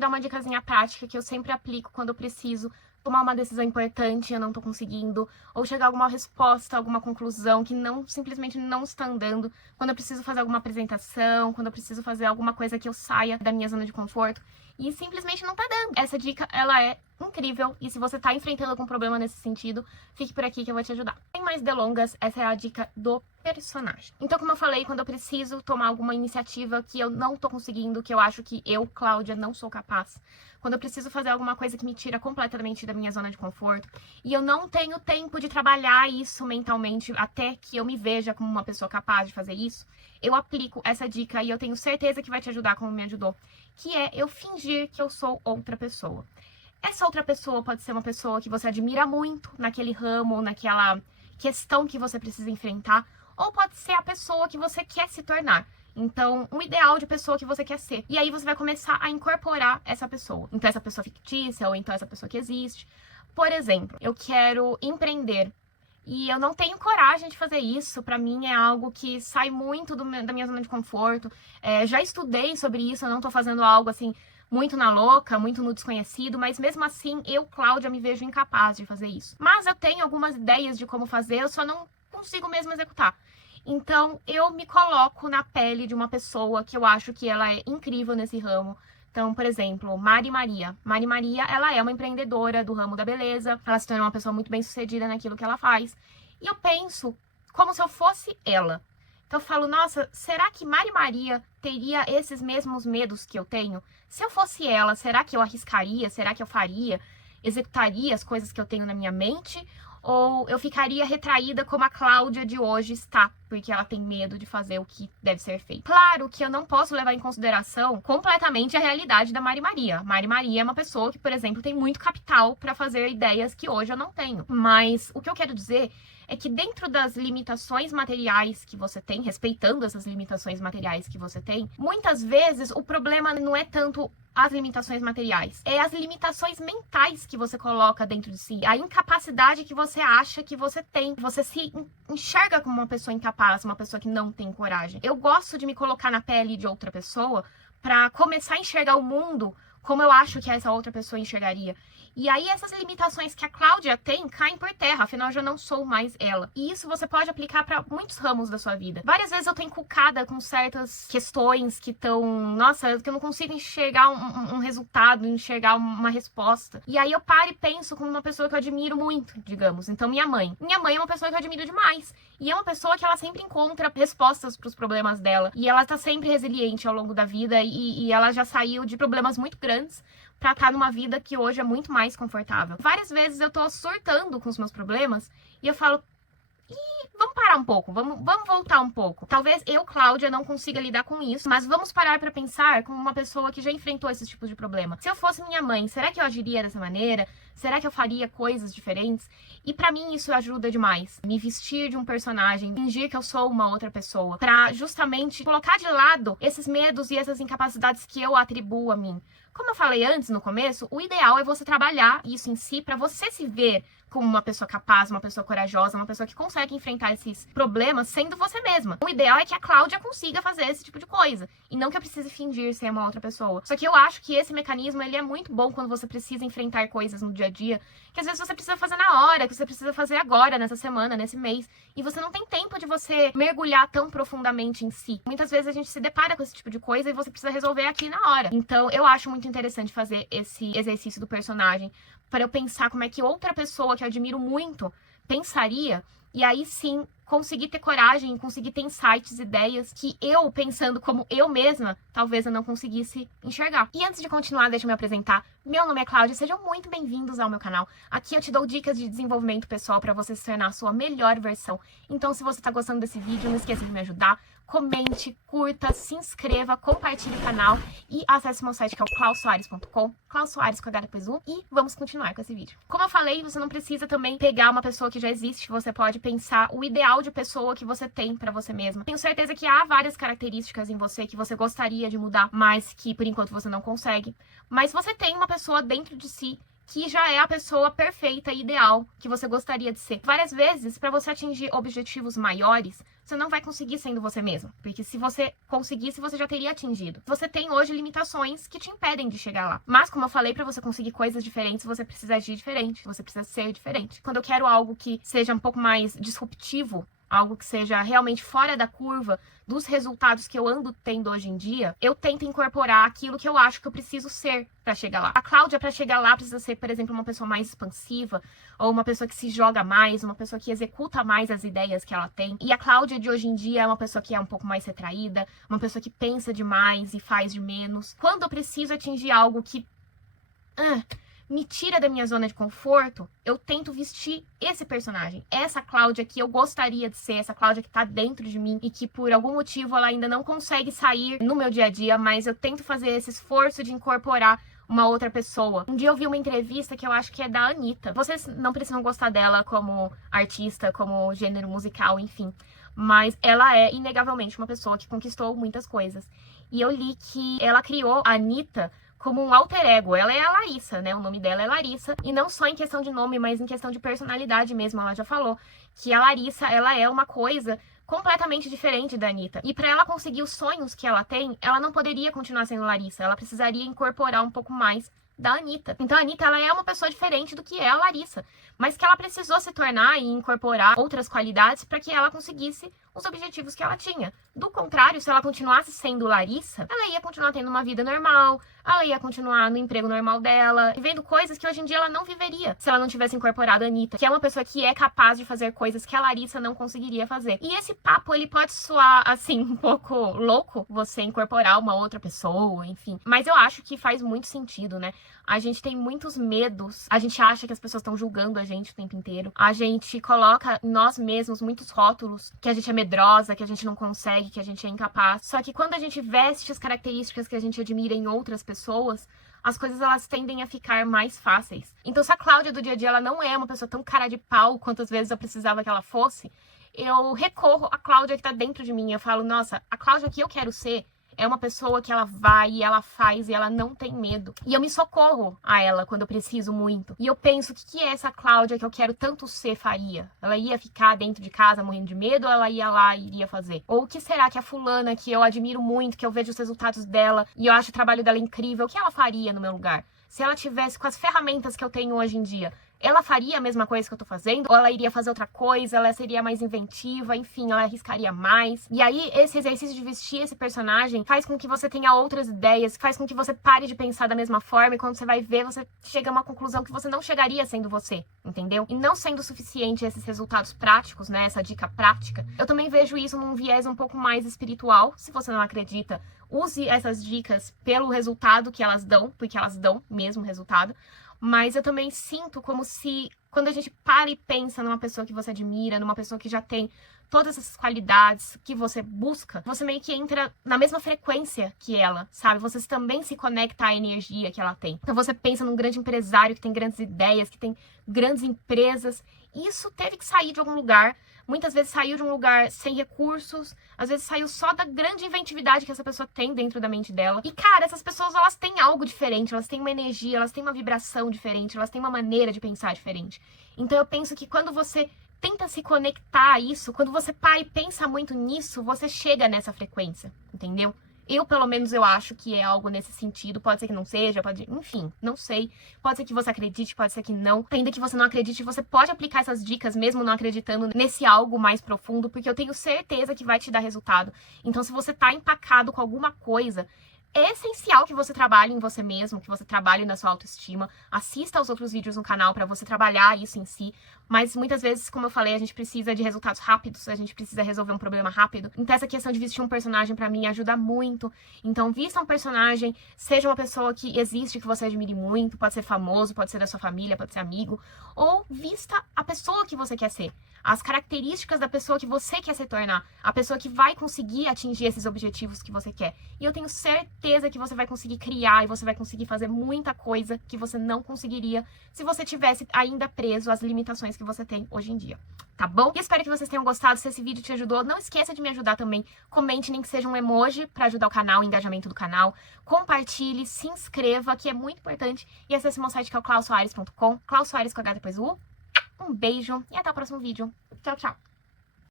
te dar uma dicasinha prática que eu sempre aplico quando eu preciso tomar uma decisão importante e eu não tô conseguindo, ou chegar a alguma resposta, alguma conclusão que simplesmente não está andando, quando eu preciso fazer alguma apresentação, quando eu preciso fazer alguma coisa que eu saia da minha zona de conforto e simplesmente não tá dando. Essa dica, ela é incrível, e se você tá enfrentando algum problema nesse sentido, fique por aqui que eu vou te ajudar. Sem mais delongas, essa é a dica do personagem. Então, como eu falei, quando eu preciso tomar alguma iniciativa que eu não tô conseguindo, que eu acho que eu, Cláudia, não sou capaz, quando eu preciso fazer alguma coisa que me tira completamente da minha zona de conforto, e eu não tenho tempo de trabalhar isso mentalmente até que eu me veja como uma pessoa capaz de fazer isso, eu aplico essa dica e eu tenho certeza que vai te ajudar como me ajudou, que é eu fingir que eu sou outra pessoa. Essa outra pessoa pode ser uma pessoa que você admira muito naquele ramo, naquela questão que você precisa enfrentar, ou pode ser a pessoa que você quer se tornar. Então, um ideal de pessoa que você quer ser. E aí você vai começar a incorporar essa pessoa. Então, essa pessoa fictícia, ou então essa pessoa que existe. Por exemplo, eu quero empreender. E eu não tenho coragem de fazer isso. Pra mim é algo que sai muito da minha zona de conforto. Já estudei sobre isso, eu não tô fazendo algo assim muito na louca, muito no desconhecido, mas mesmo assim, eu, Cláudia, me vejo incapaz de fazer isso. Mas eu tenho algumas ideias de como fazer, eu só não consigo mesmo executar. Então, eu me coloco na pele de uma pessoa que eu acho que ela é incrível nesse ramo. Então, por exemplo, Mari Maria. Mari Maria, ela é uma empreendedora do ramo da beleza, ela se torna uma pessoa muito bem-sucedida naquilo que ela faz. E eu penso como se eu fosse ela. Então eu falo, nossa, será que Mari Maria teria esses mesmos medos que eu tenho? Se eu fosse ela, será que eu arriscaria? Será que eu faria? Executaria as coisas que eu tenho na minha mente? Ou eu ficaria retraída como a Cláudia de hoje está, porque ela tem medo de fazer o que deve ser feito? Claro que eu não posso levar em consideração completamente a realidade da Mari Maria. Mari Maria é uma pessoa que, por exemplo, tem muito capital para fazer ideias que hoje eu não tenho. Mas o que eu quero dizer é que dentro das limitações materiais que você tem, respeitando essas limitações materiais que você tem, muitas vezes o problema não é tanto as limitações materiais, é as limitações mentais que você coloca dentro de si, a incapacidade que você acha que você tem, você se enxerga como uma pessoa incapaz, uma pessoa que não tem coragem. Eu gosto de me colocar na pele de outra pessoa para começar a enxergar o mundo como eu acho que essa outra pessoa enxergaria. E aí essas limitações que a Cláudia tem caem por terra, afinal eu já não sou mais ela. E isso você pode aplicar para muitos ramos da sua vida. Várias vezes eu tô encucada com certas questões que estão, nossa, que eu não consigo enxergar um resultado, enxergar uma resposta. E aí eu paro e penso como uma pessoa que eu admiro muito, digamos. Então minha mãe. Minha mãe é uma pessoa que eu admiro demais. E é uma pessoa que ela sempre encontra respostas para os problemas dela. E ela tá sempre resiliente ao longo da vida e ela já saiu de problemas muito grandes pra estar numa vida que hoje é muito mais confortável. Várias vezes eu tô surtando com os meus problemas e eu falo, vamos parar um pouco, vamos voltar um pouco. Talvez eu, Cláudia, não consiga lidar com isso, mas vamos parar pra pensar como uma pessoa que já enfrentou esses tipos de problema. Se eu fosse minha mãe, será que eu agiria dessa maneira? Será que eu faria coisas diferentes? E pra mim isso ajuda demais. Me vestir de um personagem, fingir que eu sou uma outra pessoa, pra justamente colocar de lado esses medos e essas incapacidades que eu atribuo a mim. Como eu falei antes, no começo, o ideal é você trabalhar isso em si pra você se ver como uma pessoa capaz, uma pessoa corajosa, uma pessoa que consegue enfrentar esses problemas sendo você mesma. O ideal é que a Cláudia consiga fazer esse tipo de coisa, e não que eu precise fingir ser uma outra pessoa. Só que eu acho que esse mecanismo, ele é muito bom quando você precisa enfrentar coisas no dia a dia, que às vezes você precisa fazer na hora, que você precisa fazer agora, nessa semana, nesse mês, e você não tem tempo de você mergulhar tão profundamente em si. Muitas vezes a gente se depara com esse tipo de coisa e você precisa resolver aqui na hora. Então eu acho muito interessante fazer esse exercício do personagem, para eu pensar como é que outra pessoa que eu admiro muito pensaria, e aí sim conseguir ter coragem, conseguir ter insights, ideias que eu, pensando como eu mesma, talvez eu não conseguisse enxergar. E antes de continuar, deixa eu me apresentar. Meu nome é Cláudia, sejam muito bem-vindos ao meu canal. Aqui eu te dou dicas de desenvolvimento pessoal para você se tornar a sua melhor versão. Então, se você tá gostando desse vídeo, não esqueça de me ajudar. Comente, curta, se inscreva, compartilhe o canal e acesse o meu site que é o clausoares.com, Klaus Soares com H depois U, e vamos continuar com esse vídeo. Como eu falei, você não precisa também pegar uma pessoa que já existe, você pode pensar o ideal de pessoa que você tem pra você mesma. Tenho certeza que há várias características em você que você gostaria de mudar, mas que por enquanto você não consegue. Mas você tem uma pessoa dentro de si que já é a pessoa perfeita e ideal que você gostaria de ser. Várias vezes, para você atingir objetivos maiores, você não vai conseguir sendo você mesmo, porque se você conseguisse, você já teria atingido. Você tem hoje limitações que te impedem de chegar lá. Mas, como eu falei, para você conseguir coisas diferentes, você precisa agir diferente, você precisa ser diferente. Quando eu quero algo que seja um pouco mais disruptivo, algo que seja realmente fora da curva dos resultados que eu ando tendo hoje em dia, eu tento incorporar aquilo que eu acho que eu preciso ser para chegar lá. A Cláudia, para chegar lá, precisa ser, por exemplo, uma pessoa mais expansiva, ou uma pessoa que se joga mais, uma pessoa que executa mais as ideias que ela tem. E a Cláudia de hoje em dia é uma pessoa que é um pouco mais retraída, uma pessoa que pensa demais e faz de menos. Quando eu preciso atingir algo que me tira da minha zona de conforto, eu tento vestir esse personagem. Essa Cláudia que eu gostaria de ser, essa Cláudia que tá dentro de mim e que por algum motivo ela ainda não consegue sair no meu dia a dia, mas eu tento fazer esse esforço de incorporar uma outra pessoa. Um dia eu vi uma entrevista que eu acho que é da Anitta. Vocês não precisam gostar dela como artista, como gênero musical, enfim. Mas ela é, inegavelmente, uma pessoa que conquistou muitas coisas. E eu li que ela criou a Anitta como um alter ego. Ela é a Larissa, né? O nome dela é Larissa. E não só em questão de nome, mas em questão de personalidade mesmo. Ela já falou que a Larissa, ela é uma coisa completamente diferente da Anitta. E para ela conseguir os sonhos que ela tem, ela não poderia continuar sendo Larissa. Ela precisaria incorporar um pouco mais da Anitta. Então a Anitta, ela é uma pessoa diferente do que é a Larissa, mas que ela precisou se tornar e incorporar outras qualidades para que ela conseguisse os objetivos que ela tinha. Do contrário, se ela continuasse sendo Larissa, ela ia continuar tendo uma vida normal, ela ia continuar no emprego normal dela, vivendo coisas que hoje em dia ela não viveria se ela não tivesse incorporado a Anitta, que é uma pessoa que é capaz de fazer coisas que a Larissa não conseguiria fazer. E esse papo, ele pode soar, assim, um pouco louco, você incorporar uma outra pessoa, enfim. Mas eu acho que faz muito sentido, né? A gente tem muitos medos, a gente acha que as pessoas estão julgando a gente o tempo inteiro, a gente coloca em nós mesmos muitos rótulos, que a gente é medrosa, que a gente não consegue, que a gente é incapaz. Só que quando a gente veste as características que a gente admira em outras pessoas, as coisas elas tendem a ficar mais fáceis. Então, se a Cláudia do dia a dia ela não é uma pessoa tão cara de pau quantas vezes eu precisava que ela fosse, eu recorro à Cláudia que tá dentro de mim. Eu falo, nossa, a Cláudia que eu quero ser é uma pessoa que ela vai e ela faz e ela não tem medo. E eu me socorro a ela quando eu preciso muito. E eu penso, o que é essa Cláudia que eu quero tanto ser faria? Ela ia ficar dentro de casa morrendo de medo ou ela ia lá e iria fazer? Ou o que será que a fulana que eu admiro muito, que eu vejo os resultados dela e eu acho o trabalho dela incrível, o que ela faria no meu lugar? Se ela tivesse com as ferramentas que eu tenho hoje em dia, ela faria a mesma coisa que eu tô fazendo? Ou ela iria fazer outra coisa? Ela seria mais inventiva? Enfim, ela arriscaria mais? E aí, esse exercício de vestir esse personagem faz com que você tenha outras ideias, faz com que você pare de pensar da mesma forma e quando você vai ver, você chega a uma conclusão que você não chegaria sendo você, entendeu? E não sendo suficiente esses resultados práticos, né? Essa dica prática. Eu também vejo isso num viés um pouco mais espiritual. Se você não acredita, use essas dicas pelo resultado que elas dão, porque elas dão mesmo resultado. Mas eu também sinto como se, quando a gente para e pensa numa pessoa que você admira, numa pessoa que já tem todas essas qualidades que você busca, você meio que entra na mesma frequência que ela, sabe? Você também se conecta à energia que ela tem. Então você pensa num grande empresário que tem grandes ideias, que tem grandes empresas. Isso teve que sair de algum lugar. Muitas vezes saiu de um lugar sem recursos, às vezes saiu só da grande inventividade que essa pessoa tem dentro da mente dela. E, cara, essas pessoas, elas têm algo diferente, elas têm uma energia, elas têm uma vibração diferente, elas têm uma maneira de pensar diferente. Então eu penso que quando você tenta se conectar a isso, quando você para e pensa muito nisso, você chega nessa frequência, entendeu? Eu, pelo menos, eu acho que é algo nesse sentido. Pode ser que não seja, pode... Enfim, não sei. Pode ser que você acredite, pode ser que não. Ainda que você não acredite, você pode aplicar essas dicas mesmo não acreditando nesse algo mais profundo, porque eu tenho certeza que vai te dar resultado. Então, se você tá empacado com alguma coisa, é essencial que você trabalhe em você mesmo, que você trabalhe na sua autoestima, assista aos outros vídeos no canal para você trabalhar isso em si, mas muitas vezes, como eu falei, a gente precisa de resultados rápidos, a gente precisa resolver um problema rápido, então essa questão de vestir um personagem para mim ajuda muito. Então vista um personagem, seja uma pessoa que existe, que você admire muito, pode ser famoso, pode ser da sua família, pode ser amigo, ou vista a pessoa que você quer ser. as características da pessoa que você quer se tornar, a pessoa que vai conseguir atingir esses objetivos que você quer. E eu tenho certeza que você vai conseguir criar e você vai conseguir fazer muita coisa que você não conseguiria se você tivesse ainda preso às limitações que você tem hoje em dia. Tá bom? E espero que vocês tenham gostado. Se esse vídeo te ajudou, não esqueça de me ajudar também. Comente, nem que seja um emoji para ajudar o canal, o engajamento do canal. Compartilhe, se inscreva, que é muito importante. E acesse meu site que é o clausoares.com. Klaus Soares com H depois U. Um beijo e até o próximo vídeo. Tchau, tchau.